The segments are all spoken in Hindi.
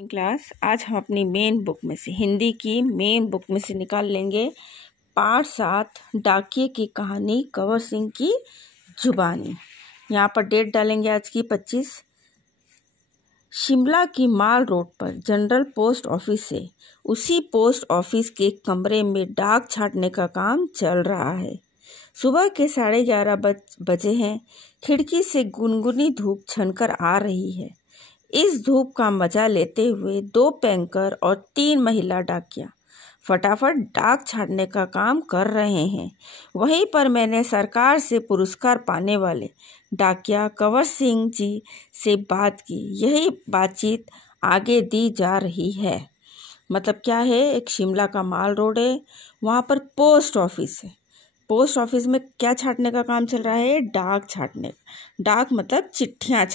क्लास आज हम अपनी मेन बुक में से हिंदी की मेन बुक में से निकाल लेंगे पाठ 7 डाकिये की कहानी कंवर सिंह की जुबानी। यहाँ पर डेट डालेंगे आज की 25। शिमला की माल रोड पर जनरल पोस्ट ऑफिस है। उसी पोस्ट ऑफिस के कमरे में डाक छांटने का काम चल रहा है। सुबह के 11:30 बजे हैं। खिड़की से गुनगुनी धूप छनकर आ रही है। इस धूप का मजा लेते हुए 2 पैंकर और 3 महिला डाकिया फटाफट डाक छांटने का काम कर रहे हैं। वहीं पर मैंने सरकार से पुरस्कार पाने वाले डाकिया कंवर सिंह जी से बात की। यही बातचीत आगे दी जा रही है। मतलब क्या है, एक शिमला का माल रोड है, वहाँ पर पोस्ट ऑफिस है। पोस्ट ऑफिस में क्या छांटने का काम चल रहा है? डाक छांटने। डाक मतलब चिट्ठियाँ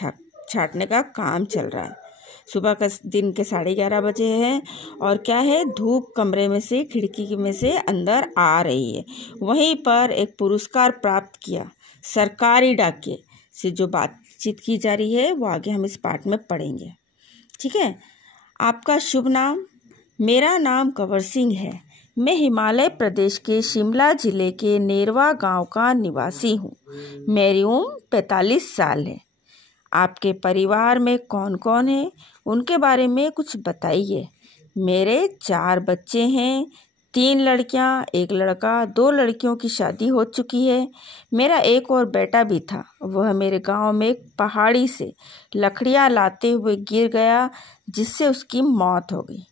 छांटने का काम चल रहा है। सुबह का दिन के 11:30 बजे है और क्या है, धूप कमरे में से खिड़की में से अंदर आ रही है। वहीं पर एक पुरस्कार प्राप्त किया सरकारी डाकिये से जो बातचीत की जा रही है वो आगे हम इस पाठ में पढ़ेंगे। ठीक है। आपका शुभ नाम? मेरा नाम कंवर सिंह है। मैं हिमाचल प्रदेश के शिमला जिले के नेरवा गांव का निवासी हूँ। मेरी उम्र 45 साल है। आपके परिवार में कौन कौन है, उनके बारे में कुछ बताइए। मेरे 4 बच्चे हैं, 3 लड़कियां, 1 लड़का। 2 लड़कियों की शादी हो चुकी है। मेरा एक और बेटा भी था। वह मेरे गांव में एक पहाड़ी से लकड़ियां लाते हुए गिर गया, जिससे उसकी मौत हो गई।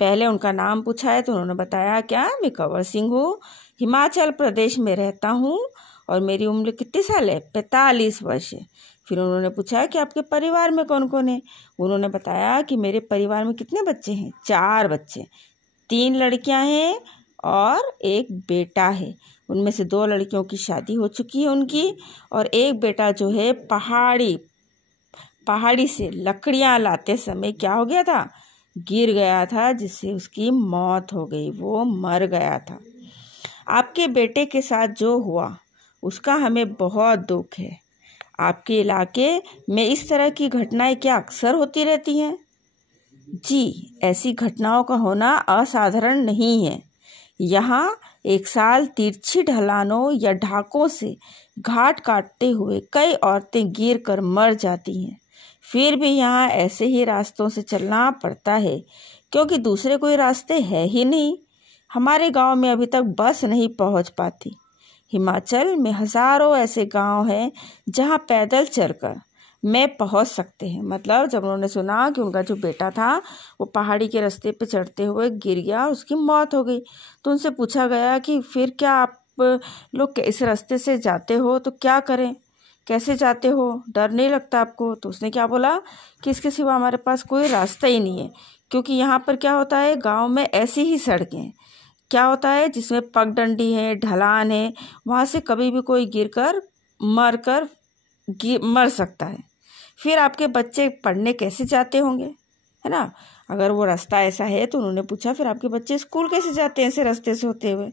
पहले उनका नाम पूछा है तो उन्होंने बताया, क्या मैं कंवर सिंह हूँ, हिमाचल प्रदेश में रहता हूँ और मेरी उम्र कितने साल है? 45 वर्ष है। फिर उन्होंने पूछा कि आपके परिवार में कौन कौन है? उन्होंने बताया कि मेरे परिवार में कितने बच्चे हैं? 4 बच्चे, 3 लड़कियां हैं और 1 बेटा है। उनमें से 2 लड़कियों की शादी हो चुकी है उनकी, और 1 बेटा जो है पहाड़ी से लकड़ियां लाते समय क्या हो गया था? गिर गया था, जिससे उसकी मौत हो गई, वो मर गया था। आपके बेटे के साथ जो हुआ उसका हमें बहुत दुख है। आपके इलाके में इस तरह की घटनाएं क्या अक्सर होती रहती हैं? जी, ऐसी घटनाओं का होना असाधारण नहीं है। यहाँ एक साल तिरछी ढलानों या ढाकों से घाट काटते हुए कई औरतें गिर कर मर जाती हैं। फिर भी यहाँ ऐसे ही रास्तों से चलना पड़ता है, क्योंकि दूसरे कोई रास्ते है ही नहीं। हमारे गांव में अभी तक बस नहीं पहुंच पाती। हिमाचल में हजारों ऐसे गांव हैं जहां पैदल चलकर मैं पहुंच सकते हैं। मतलब जब उन्होंने सुना कि उनका जो बेटा था वो पहाड़ी के रास्ते पे चढ़ते हुए गिर गया, उसकी मौत हो गई, तो उनसे पूछा गया कि फिर क्या आप लोग इस रास्ते से जाते हो तो क्या करें, कैसे जाते हो, डर नहीं लगता आपको? तो उसने क्या बोला कि इसके सिवा हमारे पास कोई रास्ता ही नहीं है, क्योंकि यहाँ पर क्या होता है, गाँव में ऐसी ही सड़कें क्या होता है जिसमें पगडंडी है, ढलान है, वहाँ से कभी भी कोई गिरकर मर सकता है। फिर आपके बच्चे पढ़ने कैसे जाते होंगे, है ना? अगर वो रास्ता ऐसा है तो उन्होंने पूछा फिर आपके बच्चे स्कूल कैसे जाते हैं ऐसे रास्ते से होते हुए?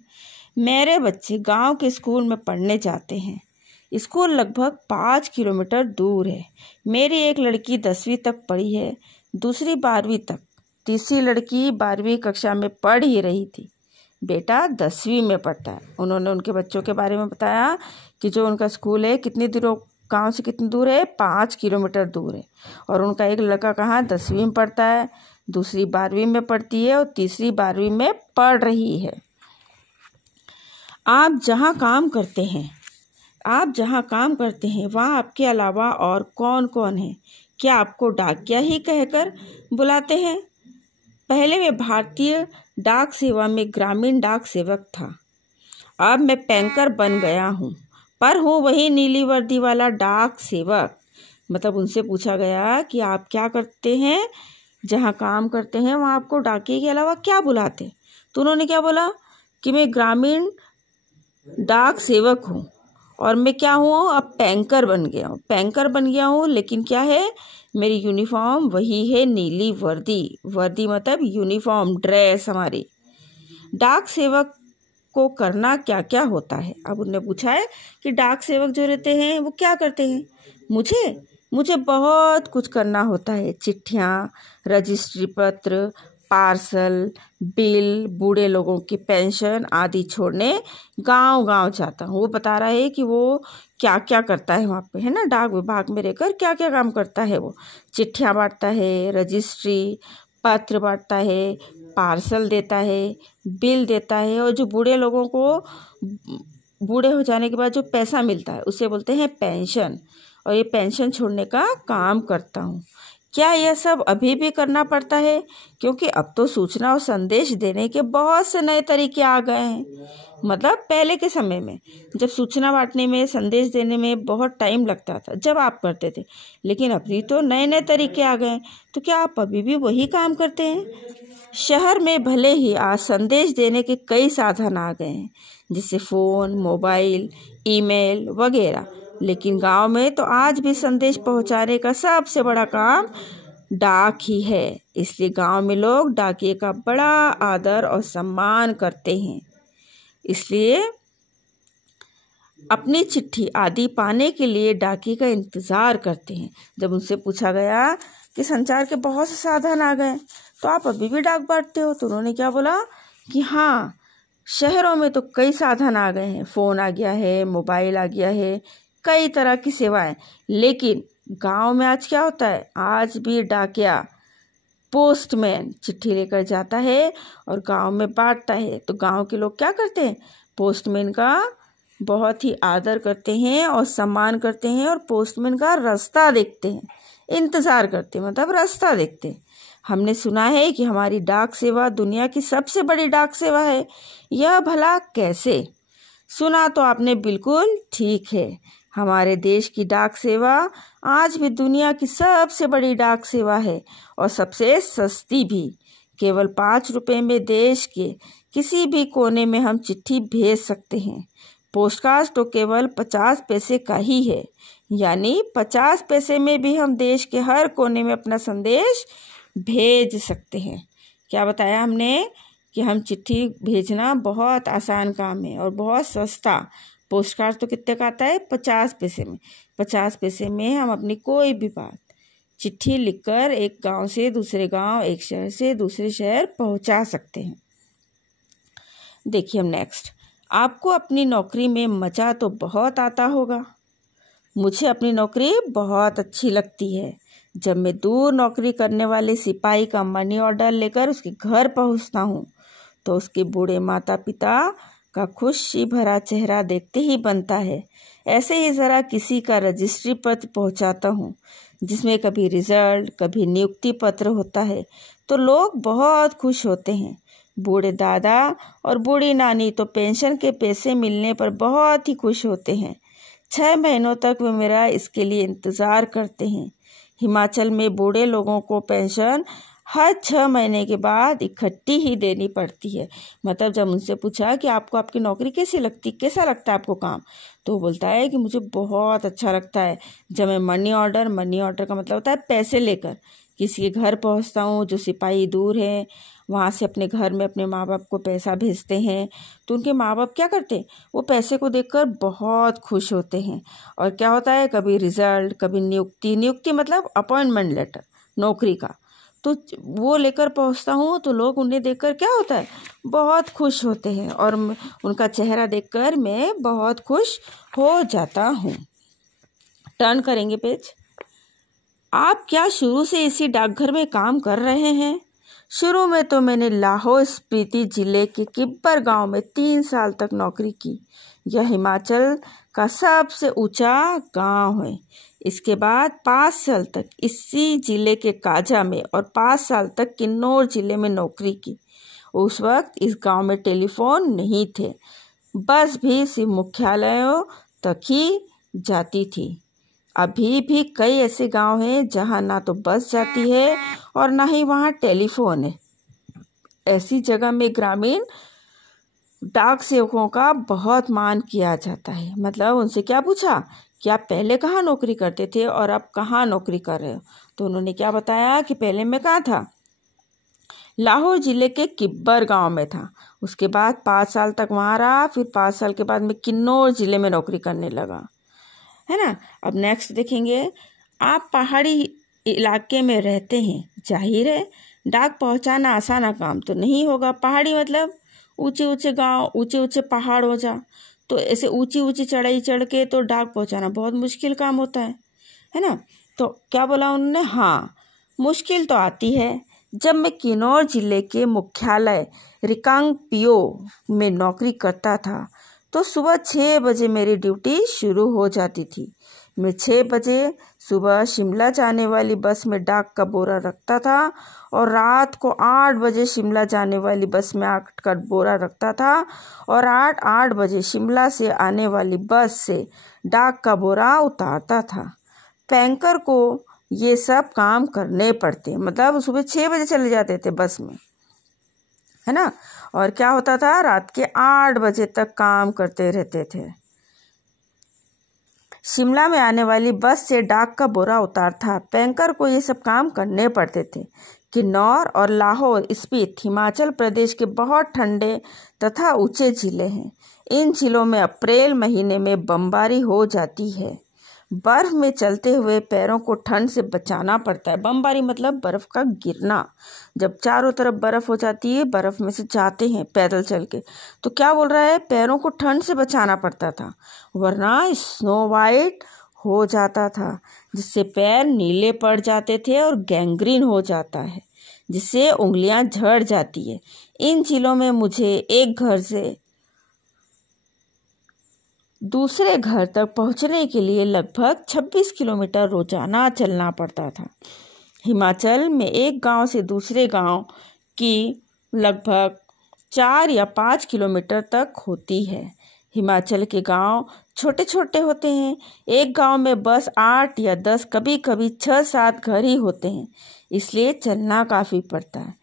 मेरे बच्चे गांव के स्कूल में पढ़ने जाते हैं। स्कूल लगभग 5 किलोमीटर दूर है। मेरी एक लड़की 10वीं तक पढ़ी है, दूसरी 12वीं तक, तीसरी लड़की 12वीं कक्षा में पढ़ ही रही थी। बेटा 10वीं में पढ़ता है। उन्होंने उनके बच्चों के बारे में बताया कि जो उनका स्कूल है कितनी दूर, गांव से कितनी दूर है? 5 किलोमीटर दूर है। और उनका एक लड़का कहाँ 10वीं में पढ़ता है, दूसरी 12वीं में पढ़ती है और तीसरी 12वीं में पढ़ रही है। आप जहाँ काम करते हैं वहाँ आपके अलावा और कौन कौन है? क्या आपको डाकिया ही कहकर बुलाते हैं? पहले मैं भारतीय डाक सेवा में ग्रामीण डाक सेवक था। अब मैं पैंकर बन गया हूँ, पर हूँ वही नीली वर्दी वाला डाक सेवक। मतलब उनसे पूछा गया कि आप क्या करते हैं, जहाँ काम करते हैं वहाँ आपको डाकिये के अलावा क्या बुलाते? तो उन्होंने क्या बोला कि मैं ग्रामीण डाक सेवक हूँ और मैं क्या हूँ, अब पैंकर बन गया हूँ। लेकिन क्या है, मेरी यूनिफॉर्म वही है, नीली वर्दी मतलब यूनिफॉर्म, ड्रेस हमारी। डाक सेवक को करना क्या क्या होता है? अब उन्होंने पूछा है कि डाक सेवक जो रहते हैं वो क्या करते हैं। मुझे बहुत कुछ करना होता है, चिट्ठियाँ, रजिस्ट्री पत्र, पार्सल, बिल, बूढ़े लोगों की पेंशन आदि छोड़ने गांव-गांव जाता हूँ। वो बता रहा है कि वो क्या क्या करता है वहाँ पे, है ना, डाक विभाग में रहकर क्या क्या काम करता है। वो चिट्ठियाँ बांटता है, रजिस्ट्री पत्र बांटता है, पार्सल देता है, बिल देता है, और जो बूढ़े लोगों को बूढ़े हो जाने के बाद जो पैसा मिलता है उसे बोलते हैं पेंशन, और ये पेंशन छोड़ने का काम करता हूँ। क्या यह सब अभी भी करना पड़ता है? क्योंकि अब तो सूचना और संदेश देने के बहुत से नए तरीके आ गए हैं। मतलब पहले के समय में जब सूचना बांटने में, संदेश देने में बहुत टाइम लगता था जब आप करते थे, लेकिन अभी तो नए नए तरीके आ गए हैं। तो क्या आप अभी भी वही काम करते हैं? शहर में भले ही आज संदेश देने के कई साधन आ गए हैं, जैसे फ़ोन, मोबाइल, ईमेल वगैरह, लेकिन गांव में तो आज भी संदेश पहुंचाने का सबसे बड़ा काम डाक ही है। इसलिए गांव में लोग डाकिये का बड़ा आदर और सम्मान करते हैं। इसलिए अपनी चिट्ठी आदि पाने के लिए डाकिये का इंतज़ार करते हैं। जब उनसे पूछा गया कि संचार के बहुत से साधन आ गए, तो आप अभी भी डाक बांटते हो? तो उन्होंने क्या बोला कि हाँ, शहरों में तो कई साधन आ गए हैं, फ़ोन आ गया है, मोबाइल आ गया है, कई तरह की सेवाएं, लेकिन गांव में आज क्या होता है, आज भी डाकिया पोस्टमैन चिट्ठी लेकर जाता है और गांव में बांटता है। तो गांव के लोग क्या करते हैं, पोस्टमैन का बहुत ही आदर करते हैं और सम्मान करते हैं, और पोस्टमैन का रास्ता देखते हैं, इंतज़ार करते हैं, मतलब रास्ता देखते हैं। हमने सुना है कि हमारी डाक सेवा दुनिया की सबसे बड़ी डाक सेवा है। यह भला कैसे? सुना तो आपने बिल्कुल ठीक है। हमारे देश की डाक सेवा आज भी दुनिया की सबसे बड़ी डाक सेवा है, और सबसे सस्ती भी। केवल 5 रुपए में देश के किसी भी कोने में हम चिट्ठी भेज सकते हैं। पोस्टकार्ड तो केवल 50 पैसे का ही है, यानी 50 पैसे में भी हम देश के हर कोने में अपना संदेश भेज सकते हैं। क्या बताया हमने कि हम चिट्ठी भेजना बहुत आसान काम है और बहुत सस्ता। पोस्टकार्ड तो कितने का आता है, 50 पैसे में। 50 पैसे में हम अपनी कोई भी बात चिट्ठी लिखकर एक गांव से दूसरे गांव, एक शहर से दूसरे शहर पहुंचा सकते हैं। देखिए हम नेक्स्ट, आपको अपनी नौकरी में मज़ा तो बहुत आता होगा। मुझे अपनी नौकरी बहुत अच्छी लगती है। जब मैं दूर नौकरी करने वाले सिपाही का मनी ऑर्डर लेकर उसके घर पहुंचता हूँ, तो उसके बूढ़े माता पिता का खुशी भरा चेहरा देखते ही बनता है। ऐसे ही ज़रा किसी का रजिस्ट्री पत्र पहुंचाता हूँ, जिसमें कभी रिजल्ट, कभी नियुक्ति पत्र होता है, तो लोग बहुत खुश होते हैं। बूढ़े दादा और बूढ़ी नानी तो पेंशन के पैसे मिलने पर बहुत ही खुश होते हैं। 6 महीनों तक वे मेरा इसके लिए इंतज़ार करते हैं। हिमाचल में बूढ़े लोगों को पेंशन हर 6 महीने के बाद इकट्ठी ही देनी पड़ती है। मतलब जब उनसे पूछा कि आपको आपकी नौकरी कैसी लगती, कैसा लगता है आपको काम, तो बोलता है कि मुझे बहुत अच्छा लगता है जब मैं मनी ऑर्डर का मतलब होता है पैसे लेकर किसी के घर पहुंचता हूँ जो सिपाही दूर है, वहाँ से अपने घर में अपने माँ बाप को पैसा भेजते हैं। तो उनके माँ बाप क्या करते हैं, वो पैसे को देखकर बहुत खुश होते हैं। और क्या होता है, कभी रिजल्ट, कभी नियुक्ति मतलब अपॉइंटमेंट लेटर, नौकरी का, तो वो लेकर पहुंचता हूँ, तो लोग उन्हें देखकर क्या होता है, बहुत खुश होते हैं, और उनका चेहरा देखकर मैं बहुत खुश हो जाता हूँ। टर्न करेंगे पेज। आप क्या शुरू से इसी डाकघर में काम कर रहे हैं? शुरू में तो मैंने लाहौल स्पीति जिले के किब्बर गांव में 3 साल तक नौकरी की। यह हिमाचल का सबसे ऊंचा गांव है। इसके बाद 5 साल तक इसी जिले के काजा में और 5 साल तक किन्नौर जिले में नौकरी की। उस वक्त इस गांव में टेलीफोन नहीं थे, बस भी सिर्फ मुख्यालयों तक ही जाती थी। अभी भी कई ऐसे गांव हैं जहां ना तो बस जाती है और ना ही वहां टेलीफोन है। ऐसी जगह में ग्रामीण डाक सेवकों का बहुत मान किया जाता है। मतलब उनसे क्या पूछा कि आप पहले कहाँ नौकरी करते थे और अब कहाँ नौकरी कर रहे हो, तो उन्होंने क्या बताया कि पहले मैं कहाँ था, लाहौर जिले के किब्बर गांव में था। उसके बाद 5 साल तक वहाँ रहा, फिर 5 साल के बाद मैं किन्नौर जिले में नौकरी करने लगा, है ना। अब नेक्स्ट देखेंगे, आप पहाड़ी इलाके में रहते हैं, जाहिर है डाक पहुंचाना आसान काम तो नहीं होगा। पहाड़ी मतलब ऊंचे ऊंचे गांव, ऊंचे ऊंचे पहाड़ हो जा, तो ऐसे ऊंची ऊंची चढ़ाई चढ़ के तो डाक पहुंचाना बहुत मुश्किल काम होता है ना। तो क्या बोला उन्होंने, हाँ मुश्किल तो आती है। जब मैं किन्नौर जिले के मुख्यालय रिकांगपिओ में नौकरी करता था तो सुबह 6 बजे मेरी ड्यूटी शुरू हो जाती थी। मैं 6 बजे सुबह शिमला जाने वाली बस में डाक का बोरा रखता था और रात को 8 बजे शिमला जाने वाली बस में आकर बोरा रखता था और 8 बजे शिमला से आने वाली बस से डाक का बोरा उतारता था। पैंकर को ये सब काम करने पड़ते, मतलब सुबह 6 बजे चले जाते थे बस में, है ना। और क्या होता था, रात के 8 बजे तक काम करते रहते थे। शिमला में आने वाली बस से डाक का बोरा उतारता। पैंकर को ये सब काम करने पड़ते थे। किन्नौर और लाहौर स्पीति हिमाचल प्रदेश के बहुत ठंडे तथा ऊंचे जिले हैं। इन जिलों में अप्रैल महीने में बमबारी हो जाती है। बर्फ में चलते हुए पैरों को ठंड से बचाना पड़ता है। बमबारी मतलब बर्फ का गिरना। जब चारों तरफ बर्फ हो जाती है, बर्फ में से जाते हैं पैदल चल के, तो क्या बोल रहा है, पैरों को ठंड से बचाना पड़ता था, वरना स्नो वाइट हो जाता था, जिससे पैर नीले पड़ जाते थे और गैंग्रीन हो जाता है, जिससे उंगलियां झड़ जाती है। इन जिलों में मुझे एक घर से दूसरे घर तक पहुंचने के लिए लगभग 26 किलोमीटर रोजाना चलना पड़ता था। हिमाचल में एक गांव से दूसरे गांव की लगभग 4 या 5 किलोमीटर तक होती है। हिमाचल के गांव छोटे छोटे होते हैं। एक गांव में बस 8 या 10, कभी कभी 6-7 घर ही होते हैं, इसलिए चलना काफ़ी पड़ता है।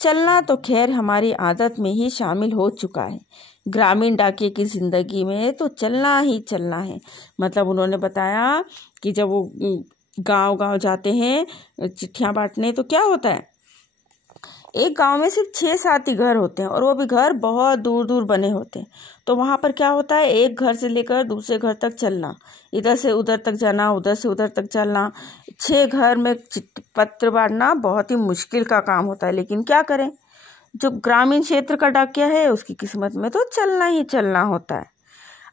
चलना तो खैर हमारी आदत में ही शामिल हो चुका है। ग्रामीण डाकिये की ज़िंदगी में तो चलना ही चलना है। मतलब उन्होंने बताया कि जब वो गांव गांव जाते हैं चिट्ठियां बांटने, तो क्या होता है, एक गांव में सिर्फ 6-7 ही घर होते हैं और वो भी घर बहुत दूर दूर बने होते हैं। तो वहाँ पर क्या होता है, एक घर से लेकर दूसरे घर तक चलना, इधर से उधर तक जाना, उधर से उधर तक चलना, 6 घर में पत्र बांटना बहुत ही मुश्किल का काम होता है। लेकिन क्या करें, जो ग्रामीण क्षेत्र का डाकिया है उसकी किस्मत में तो चलना ही चलना होता है।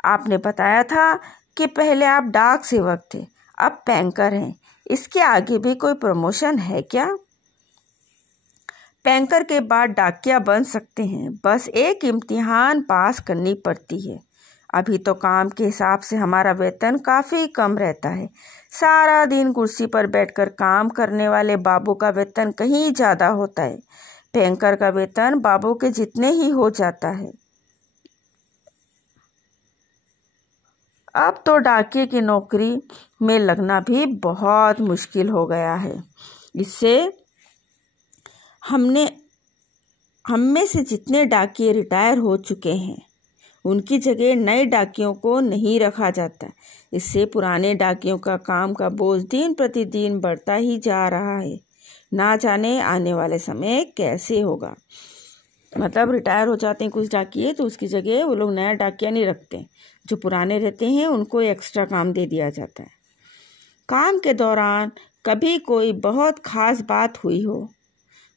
आपने बताया था कि पहले आप डाक सेवक थे, अब पैंकर हैं, इसके आगे भी कोई प्रमोशन है क्या? पैंकर के बाद डाकिया बन सकते हैं, बस एक इम्तिहान पास करनी पड़ती है। अभी तो काम के हिसाब से हमारा वेतन काफ़ी कम रहता है। सारा दिन कुर्सी पर बैठकर काम करने वाले बाबू का वेतन कहीं ज़्यादा होता है। पैंकर का वेतन बाबू के जितने ही हो जाता है। अब तो डाकिये की नौकरी में लगना भी बहुत मुश्किल हो गया है। इससे हम में से जितने डाकिये रिटायर हो चुके हैं, उनकी जगह नए डाकियों को नहीं रखा जाता। इससे पुराने डाकियों का काम का बोझ दिन प्रतिदिन बढ़ता ही जा रहा है। ना जाने आने वाले समय कैसे होगा। मतलब रिटायर हो जाते हैं कुछ डाकिये, तो उसकी जगह वो लोग नया डाकिया नहीं रखते। जो पुराने रहते हैं उनको एक्स्ट्रा काम दे दिया जाता है। काम के दौरान कभी कोई बहुत खास बात हुई हो,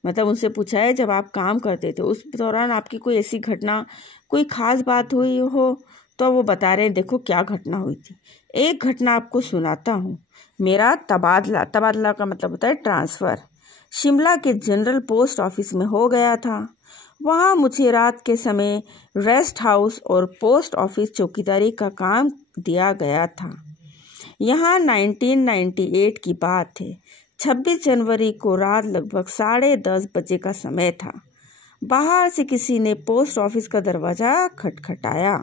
मतलब उनसे पूछा है जब आप काम करते थे उस दौरान आपकी कोई ऐसी घटना, कोई खास बात हुई हो, तो वो बता रहे हैं देखो क्या घटना हुई थी। एक घटना आपको सुनाता हूँ। मेरा तबादला का मतलब होता है ट्रांसफ़र, शिमला के जनरल पोस्ट ऑफिस में हो गया था। वहाँ मुझे रात के समय रेस्ट हाउस और पोस्ट ऑफिस चौकीदारी का काम दिया गया था। यहाँ 1998 की बात है। 26 जनवरी को रात लगभग 10:30 बजे का समय था। बाहर से किसी ने पोस्ट ऑफिस का दरवाज़ा खटखटाया।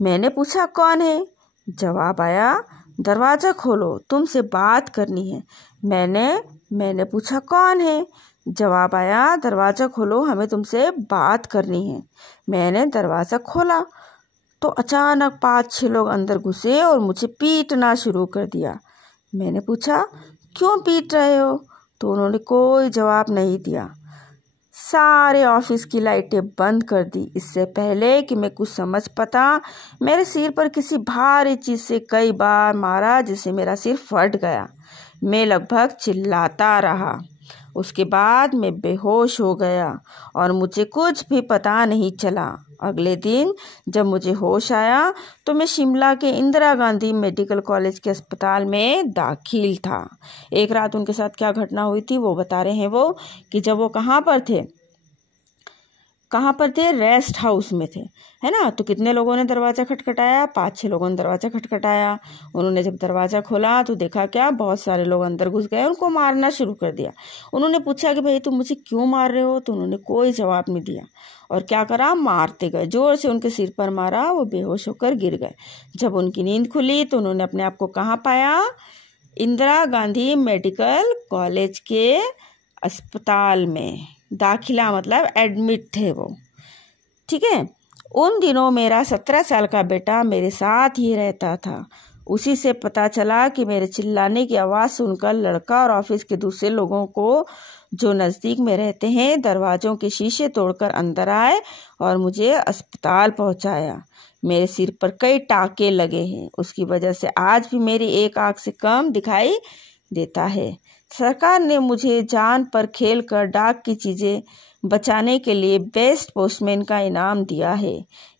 मैंने पूछा कौन है? जवाब आया दरवाज़ा खोलो, तुमसे बात करनी है। मैंने पूछा कौन है? जवाब आया दरवाज़ा खोलो, हमें तुमसे बात करनी है। मैंने दरवाज़ा खोला तो अचानक 5-6 लोग अंदर घुसे और मुझे पीटना शुरू कर दिया। मैंने पूछा क्यों पीट रहे हो? तो उन्होंने कोई जवाब नहीं दिया। सारे ऑफिस की लाइटें बंद कर दी। इससे पहले कि मैं कुछ समझ पाता, मेरे सिर पर किसी भारी चीज़ से कई बार मारा, जिससे मेरा सिर फट गया। मैं लगभग चिल्लाता रहा। उसके बाद मैं बेहोश हो गया और मुझे कुछ भी पता नहीं चला। अगले दिन जब मुझे होश आया तो मैं शिमला के इंदिरा गांधी मेडिकल कॉलेज के अस्पताल में दाखिल था। एक रात उनके साथ क्या घटना हुई थी वो बता रहे हैं वो, कि जब वो कहाँ पर थे, रेस्ट हाउस में थे, है ना। तो कितने लोगों ने दरवाज़ा खटखटाया? 5-6 लोगों ने दरवाज़ा खटखटाया। उन्होंने जब दरवाज़ा खोला तो देखा क्या, बहुत सारे लोग अंदर घुस गए, उनको मारना शुरू कर दिया। उन्होंने पूछा कि भाई तुम मुझे क्यों मार रहे हो? तो उन्होंने कोई जवाब नहीं दिया और क्या करा, मारते गए। जोर से उनके सिर पर मारा, वो बेहोश होकर गिर गए। जब उनकी नींद खुली तो उन्होंने अपने आप को कहाँ पाया? इंदिरा गांधी मेडिकल कॉलेज के अस्पताल में। दाखिला मतलब एडमिट थे वो, ठीक है। उन दिनों मेरा 17 साल का बेटा मेरे साथ ही रहता था। उसी से पता चला कि मेरे चिल्लाने की आवाज़ सुनकर लड़का और ऑफिस के दूसरे लोगों को जो नज़दीक में रहते हैं, दरवाज़ों के शीशे तोड़कर अंदर आए और मुझे अस्पताल पहुंचाया। मेरे सिर पर कई टाँके लगे हैं। उसकी वजह से आज भी मेरी एक आँख से कम दिखाई देता है। सरकार ने मुझे जान पर खेल कर डाक की चीज़ें बचाने के लिए बेस्ट पोस्टमैन का इनाम दिया है।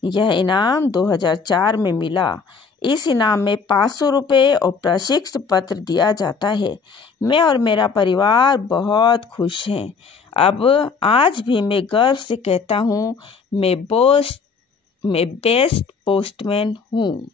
यह इनाम 2004 में मिला। इस इनाम में 500 रुपये और प्रशस्ति पत्र दिया जाता है। मैं और मेरा परिवार बहुत खुश हैं। अब आज भी मैं गर्व से कहता हूँ, मैं बेस्ट पोस्टमैन हूँ।